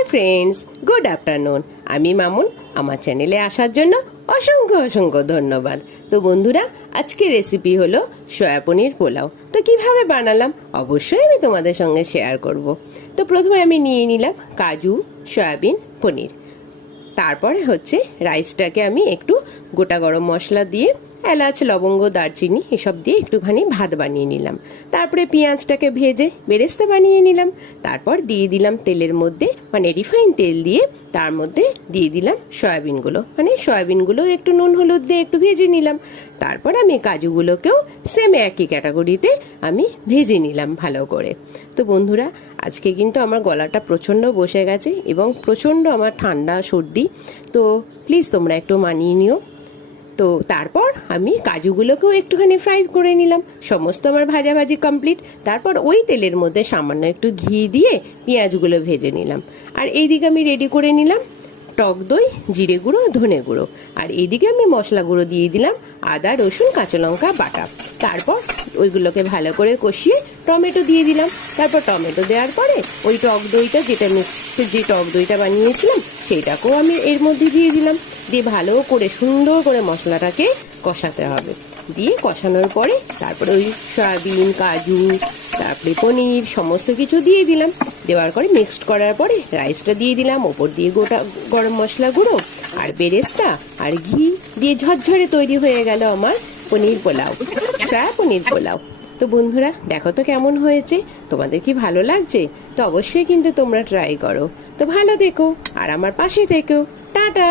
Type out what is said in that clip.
Hi friends, good afternoon. আমি মামুন। আমার চ্যানেলে আসার জন্য অসংখ্য অসংখ্য ধন্যবাদ। তো বন্ধুরা, আজকে রেসিপি হলো সয়া পনির পোলাও। তো কিভাবে বানালাম অবশ্যই আমি তোমাদের সঙ্গে শেয়ার করব। তো প্রথমে আমি নিয়ে নিলাম কাজু, সয়াবিন, পনির। তারপরে হচ্ছে রাইসটাকে আমি একটু গোটা গরম মশলা দিয়ে এলাচ, লবঙ্গ, দারচিনি এসব দিয়ে একটুখানি ভাত বানিয়ে নিলাম। তারপরে পেঁয়াজটাকে ভেজে বেরেস্তা বানিয়ে নিলাম। তারপর দিয়ে দিলাম তেলের মধ্যে, মানে রিফাইন তেল দিয়ে তার মধ্যে দিয়ে দিলাম সয়াবিনগুলো একটু নুন হলুদ দিয়ে একটু ভেজে নিলাম। তারপর আমি কাজুগুলোকেও সেম একই ক্যাটাগরিতে আমি ভেজে নিলাম ভালো করে। তো বন্ধুরা, আজকে কিন্তু আমার গলাটা প্রচণ্ড বসে গেছে এবং প্রচণ্ড আমার ঠান্ডা সর্দি, তো প্লিজ তোমরা একটু মানিয়ে নিও। তো তারপর আমি কাজুগুলোকেও একটুখানি ফ্রাই করে নিলাম। সমস্ত আমার ভাজাভাজি কমপ্লিট। তারপর ওই তেলের মধ্যে সামান্য একটু ঘি দিয়ে পেঁয়াজগুলো ভেজে নিলাম। আর এইদিকে আমি রেডি করে নিলাম টক দই, জিরে গুঁড়ো, ধনে গুঁড়ো। আর এইদিকে আমি মশলা গুঁড়ো দিয়ে দিলাম আদা, রসুন, কাঁচা লঙ্কা বাটা। তারপর ওইগুলোকে ভালো করে কষিয়ে টমেটো দিয়ে দিলাম। তারপর টমেটো দেওয়ার পরে ওই টক দইটা, যে টক দইটা বানিয়েছিলাম সেইটাকেও আমি এর মধ্যে দিয়ে দিলাম। দিয়ে ভালো করে সুন্দর করে মশলাটাকে কষাতে হবে। দিয়ে কষানোর পরে তারপরে ওই সয়াবিন, কাজু, তারপরে পনির সমস্ত কিছু দিয়ে দিলাম। দেওয়ার পরে মিক্সড করার পরে রাইসটা দিয়ে দিলাম। ওপর দিয়ে গোটা গরম মশলা গুঁড়ো আর বেরেস্তা আর ঘি দিয়ে ঝরঝরে তৈরি হয়ে গেল আমার পনির পোলাও, সয়া পনির পোলাও। তো বন্ধুরা, দেখো তো কেমন হয়েছে। তোমাদের কি ভালো লাগছে? তো অবশ্যই কিন্তু তোমরা ট্রাই করো। তো ভালো থেকো আর আমার পাশে থেকো। টাটা।